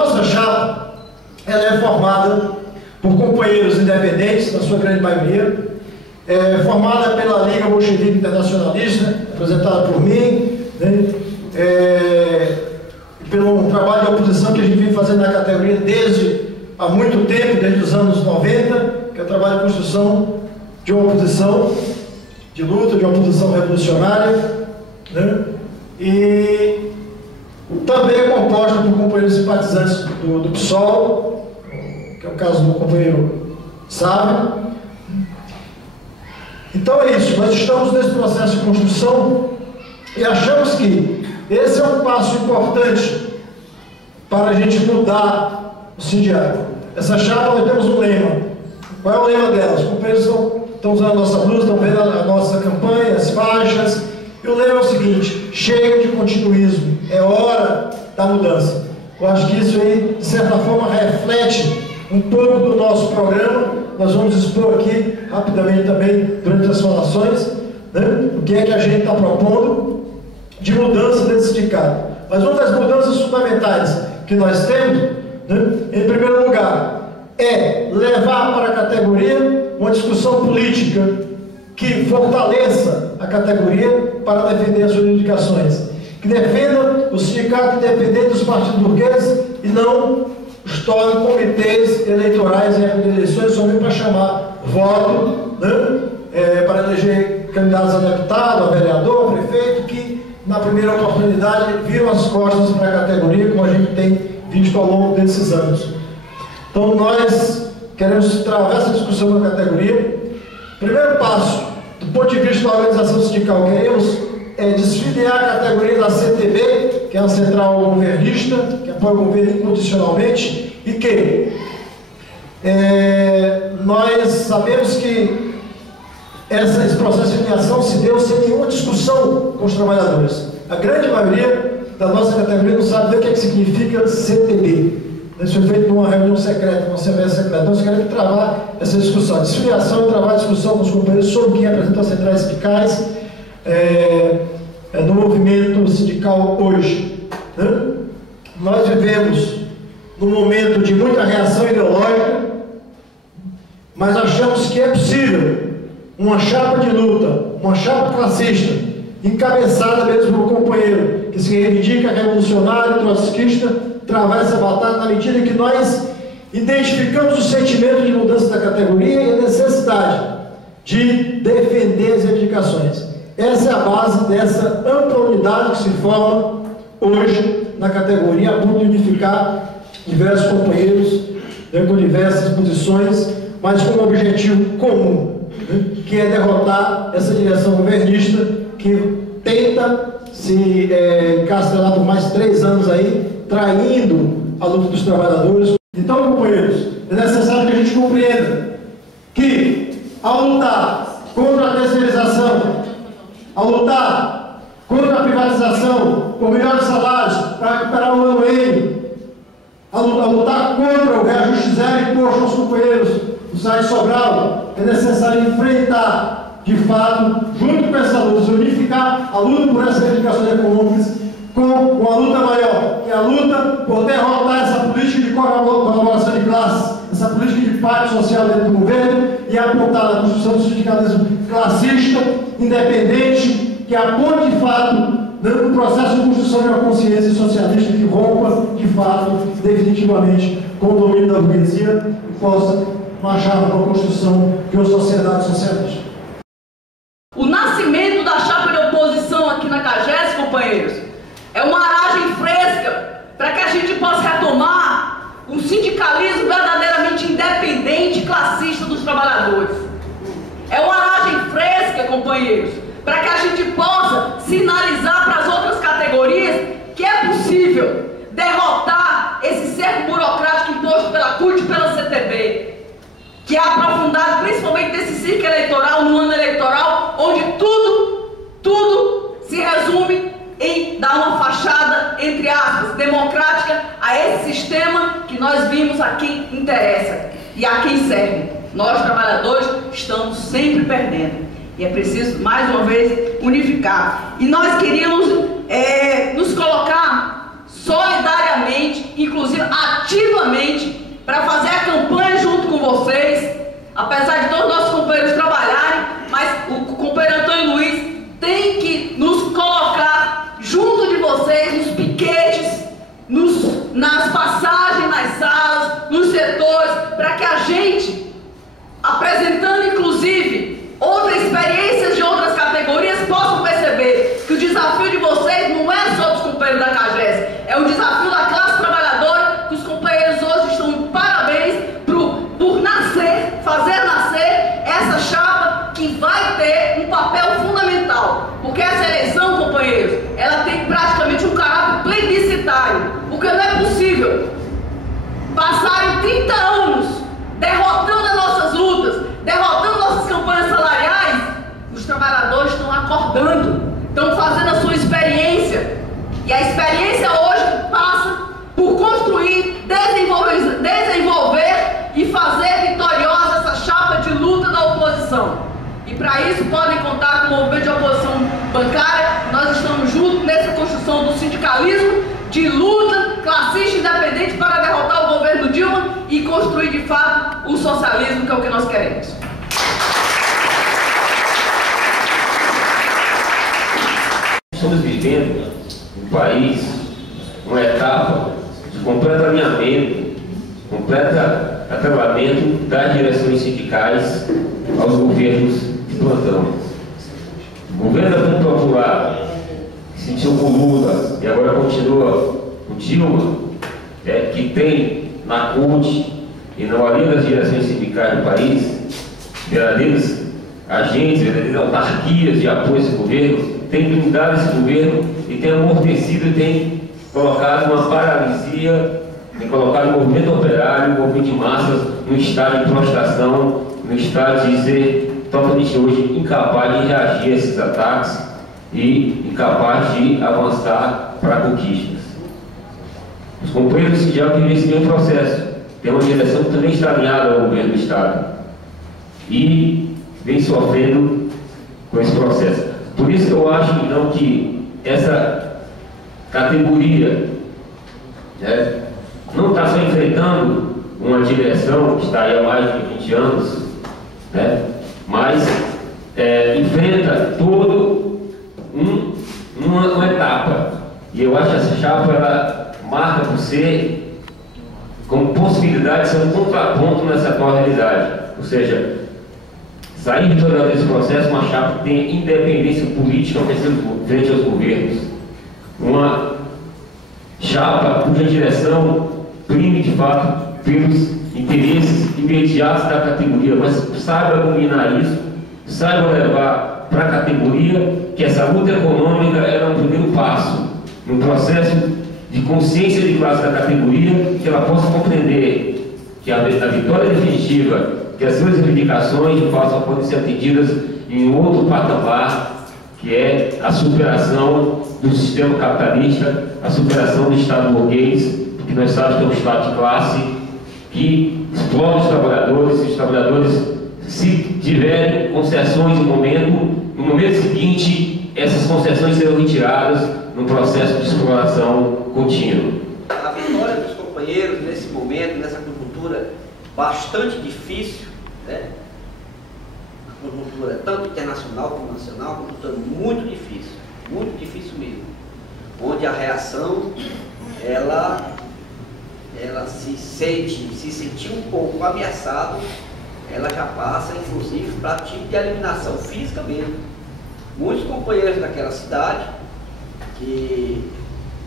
Nossa chapa, ela é formada por companheiros independentes, na sua grande maioria, formada pela Liga Bolchevique Internacionalista, representada por mim, né? Pelo trabalho de oposição que a gente vem fazendo na categoria desde há muito tempo, desde os anos 90, que é o trabalho de construção de uma oposição, de luta, de uma oposição revolucionária, né? E também é composta por companheiros simpatizantes do PSOL, que é o caso do companheiro Sávio. Então é isso, nós estamos nesse processo de construção e achamos que esse é um passo importante para a gente mudar o sindicato. Essa chapa, nós temos um lema. Qual é o lema dela? Os companheiros estão usando a nossa blusa, estão vendo a nossa campanha, as faixas. E o lema é o seguinte: chega de continuismo, é hora da mudança. Eu acho que isso aí, de certa forma, reflete um pouco do nosso programa. Nós vamos expor aqui rapidamente também, durante as falações, né, o que é que a gente está propondo de mudança desse sindicato. Mas uma das mudanças fundamentais que nós temos, né, em primeiro lugar, é levar para a categoria uma discussão política que fortaleça a categoria para defender as suas reivindicações, que defenda o sindicato independente dos partidos burgueses e não os torne comitês eleitorais em época de eleições somente para chamar voto, né, para eleger candidatos a deputado, a vereador, a prefeito, que na primeira oportunidade viram as costas para a categoria, como a gente tem visto ao longo desses anos. Então nós queremos travar essa discussão na categoria. Primeiro passo, do ponto de vista da organização sindical, queremos desfiliar a categoria da CTB, que é a Central Governista, que apoia o governo incondicionalmente, e que nós sabemos que esse processo de filiação se deu sem nenhuma discussão com os trabalhadores. A grande maioria da nossa categoria não sabe o que significa CTB. Isso foi feito numa reunião secreta, numa assembleia secreta. Então, nós queremos travar essa discussão. A desfiliação e travar a discussão com os companheiros sobre quem representa as centrais sindicais no movimento sindical hoje, né? Nós vivemos num momento de muita reação ideológica, mas achamos que é possível uma chapa de luta, uma chapa classista, encabeçada mesmo por um companheiro que se reivindica revolucionário, trotskista, travar essa batalha na medida em que nós identificamos o sentimento de mudança da categoria e a necessidade de defender as reivindicações. Essa é a base dessa ampla unidade que se forma hoje na categoria, a ponto de unificar diversos companheiros, né, com diversas posições, mas com um objetivo comum, né, que é derrotar essa direção governista que tenta se encastrar por mais 3 anos aí, traindo a luta dos trabalhadores. Então, companheiros, é necessário que a gente compreenda que, ao lutar contra a terceirização, ao lutar contra a privatização, por melhores salários, para recuperar o ano meio, a lutar contra o reajuste zero imposto aos companheiros do SAI Sobral, é necessário enfrentar, de fato, junto com essa luta, se unificar a luta por essas reivindicações econômicas com uma luta maior, que é a luta por derrotar essa política de colaboração de classes, essa política de pacto social dentro do governo e apontar a construção do sindicalismo classista, independente, que aponte de fato um processo de construção de uma consciência socialista que rompa de fato, definitivamente, com o domínio da burguesia e possa marchar para a construção de uma sociedade socialista. O nascimento da chapa de oposição aqui na CAGES, companheiros, é uma aragem fresca para que a gente possa retomar um sindicalismo verdadeiramente independente e classista dos trabalhadores. É uma aragem fresca, companheiros, para que a gente possa sinalizar para as outras categorias que é possível derrotar esse cerco burocrático imposto pela CUT e pela CTB, que é aprofundado principalmente nesse ciclo eleitoral, no ano eleitoral, onde tudo se resume em dar uma fachada, entre aspas, democrática a esse sistema que nós vimos a quem interessa e a quem serve. Nós, trabalhadores, estamos sempre perdendo. E é preciso, mais uma vez, unificar. E nós queríamos nos colocar solidariamente, inclusive até ativamente para fazer a campanha junto com vocês, apesar de todos os nossos companheiros trabalharem, mas o companheiro Antônio Luiz tem que nos colocar junto de vocês nos piquetes, nas passagens nas salas, nos setores, para que a gente, apresentando inclusive outras experiências de outras categorias, possam perceber que o desafio de vocês não é só dos companheiros da CAGES, é um desafio da classe trabalhadora, que os companheiros hoje estão de parabéns por fazer nascer essa chapa que vai ter um papel fundamental, porque essa eleição, companheiros, ela tem praticamente um caráter plebiscitário, porque não é possível passarem 30 anos derrotando as nossas lutas, derrotando nossas campanhas salariais. Os trabalhadores estão acordando, estão fazendo a sua experiência, e a experiência hoje passa por construir, desenvolver e fazer vitoriosa essa chapa de luta da oposição. E para isso podem contar com o movimento de oposição bancária. Nós estamos juntos nessa construção do sindicalismo de luta classista independente para derrotar o governo Dilma e construir de fato o socialismo, que é o que nós queremos. Estamos vivendo um país, uma etapa de completo alinhamento, completo atrelamento das direções sindicais aos governos de plantão. O governo da Frente Popular, que se iniciou com Lula e agora continua com Dilma, que tem na CUT e na maioria das direções sindicais do país verdadeiros agentes, verdadeiras autarquias de apoio a esse governo, tem blindado esse governo e tem amortecido e tem colocado uma paralisia, tem colocado o movimento operário, o movimento de massas, no estado de prostração, no estado de ser totalmente hoje incapaz de reagir a esses ataques e incapaz de avançar para conquistas. Os companheiros do sindicato vivem esse mesmo processo, tem uma direção que também está alinhada ao governo do estado e vem sofrendo com esse processo. Por isso eu acho então que essa categoria não está só enfrentando uma direção que está aí há mais de 20 anos, mas enfrenta todo uma etapa. E eu acho que essa chapa ela marca por ser como possibilidade de ser um contraponto nessa atual realidade. Ou seja, sair vitorioso desse processo, uma chapa que tenha independência política frente aos governos. Uma chapa cuja direção prime de fato pelos interesses imediatos da categoria, mas saiba combinar isso, saiba levar para a categoria que essa luta econômica era um primeiro passo, num processo de consciência de classe da categoria, que ela possa compreender que a vitória definitiva, que as suas reivindicações de fato podem ser atendidas em outro patamar, que é a superação do sistema capitalista, a superação do Estado burguês, porque nós sabemos que é um Estado de classe que explora os trabalhadores, se tiverem concessões no momento seguinte, essas concessões serão retiradas num processo de exploração contínua. A vitória dos companheiros nesse momento, nessa conjuntura bastante difícil, a conjuntura tanto internacional como nacional, uma conjuntura muito difícil mesmo, onde a reação ela se sentiu um pouco ameaçada, ela já passa inclusive para tipo de eliminação física mesmo. Muitos companheiros daquela cidade, que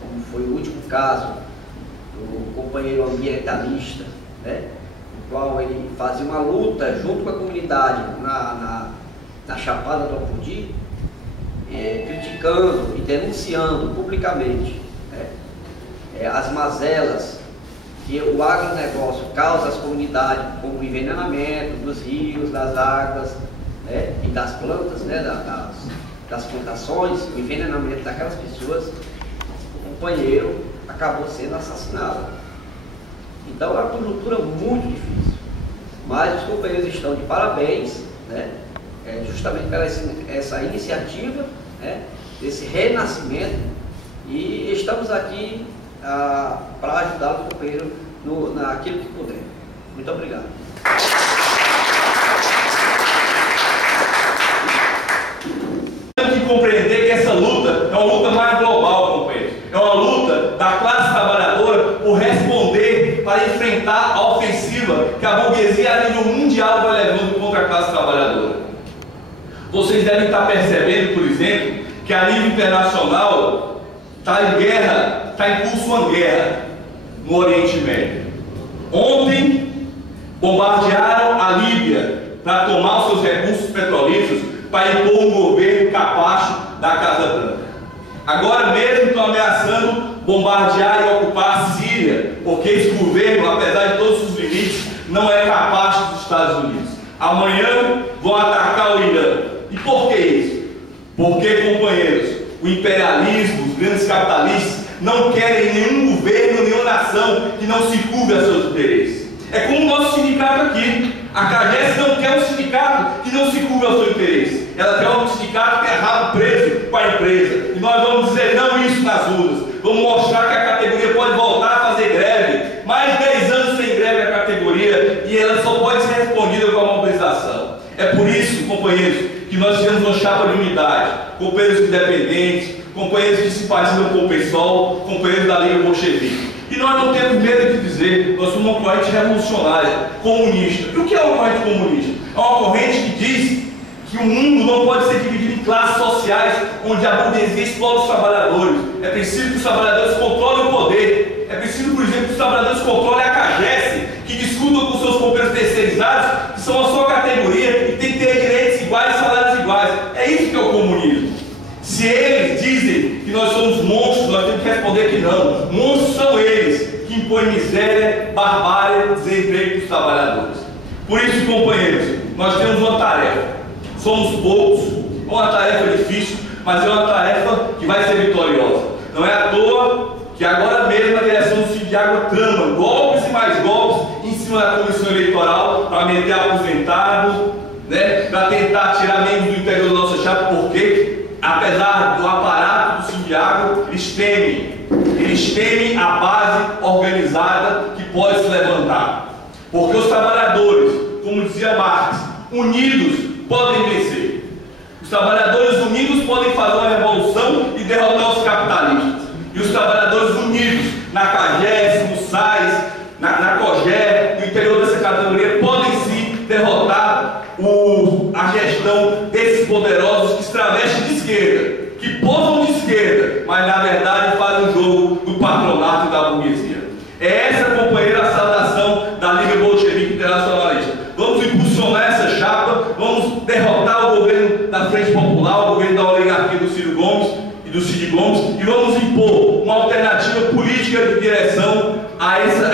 como foi o último caso do companheiro ambientalista, no qual ele fazia uma luta junto com a comunidade na Chapada do Apodi, criticando e denunciando publicamente as mazelas que o agronegócio causa às comunidades, como o envenenamento dos rios, das águas e das plantas, das plantações, o envenenamento daquelas pessoas. O companheiro acabou sendo assassinado. Então é uma conjuntura muito difícil, mas os companheiros estão de parabéns, justamente pela essa iniciativa, desse renascimento, e estamos aqui para ajudar o companheiro naquilo que puder. Muito obrigado. Temos que compreender que essa luta é uma luta mais global, companheiros. É uma luta da classe trabalhadora por responder para enfrentar a ofensiva que a burguesia a nível mundial vai levando contra a classe trabalhadora. Vocês devem estar percebendo, por exemplo, que a nível internacional está em guerra, está em curso uma guerra no Oriente Médio. Ontem bombardearam a Líbia para tomar os seus recursos petrolíferos para impor um governo capacho da Casa Branca. Agora mesmo estão ameaçando bombardear e ocupar a Síria, porque esse governo, apesar de todos os limites, não é capaz dos Estados Unidos. Amanhã vão atacar o Irã. E por que isso? Porque, companheiros, o imperialismo, os grandes capitalistas não querem nenhum governo, nenhuma nação que não se curve a seus interesses. É como o nosso sindicato aqui. A CAGES não quer um sindicato que não se curve ao seu interesse. Ela quer um sindicato que é rabo preso com a empresa. E nós vamos dizer não isso nas ruas. Vamos mostrar que a categoria pode voltar a fazer greve. Mais de 10 anos sem greve a categoria, e ela só pode ser respondida com a mobilização. É por isso, companheiros, que nós temos uma chapa de unidade. Companheiros independentes, companheiros que simpatizam com o PSOL, companheiros da Liga Bolchevique. E nós não temos medo de dizer, nós somos uma corrente revolucionária, comunista. E o que é uma corrente comunista? É uma corrente que diz que o mundo não pode ser dividido em classes sociais, onde a burguesia explora os trabalhadores. É preciso que os trabalhadores controlem o poder. É preciso, por exemplo, que os trabalhadores controlem a CAGES, que discutam com seus companheiros terceirizados, que são a sua categoria e tem que ter direitos iguais e salários iguais. É isso que é o comunismo. Se eles dizem que nós somos monstros, nós temos que responder que não. Monstros são eles que impõem miséria, barbárie, desemprego para os trabalhadores. Por isso, companheiros, nós temos uma tarefa. Somos poucos, é uma tarefa difícil, mas é uma tarefa que vai ser vitoriosa. Não é à toa que agora mesmo a direção do Sindiágua trama golpes e mais golpes em cima da comissão eleitoral para meter aposentado, né, para tentar tirar membros do interior da nossa chapa, porque apesar do aparato do Sindiágua, eles temem a base organizada que pode se levantar. Porque os trabalhadores, como dizia Marx, unidos podem vencer. Os trabalhadores unidos podem fazer uma revolução e derrotar os capitalistas. E os trabalhadores unidos na CAGES, no SAIS, na COGER, no interior dessa categoria, podem sim derrotar a gestão desses poderosos que se travestem de esquerda, que posam de esquerda, mas na verdade fazem o jogo do patronato e da burguesia. É essa, companheira, a saudação da Liga Bolchevique Internacionalista. Vamos impulsionar essa chapa, vamos derrotar o governo da Frente Popular, o governo da oligarquia do Ciro Gomes e do Cid Gomes, e vamos impor uma alternativa política de direção a essa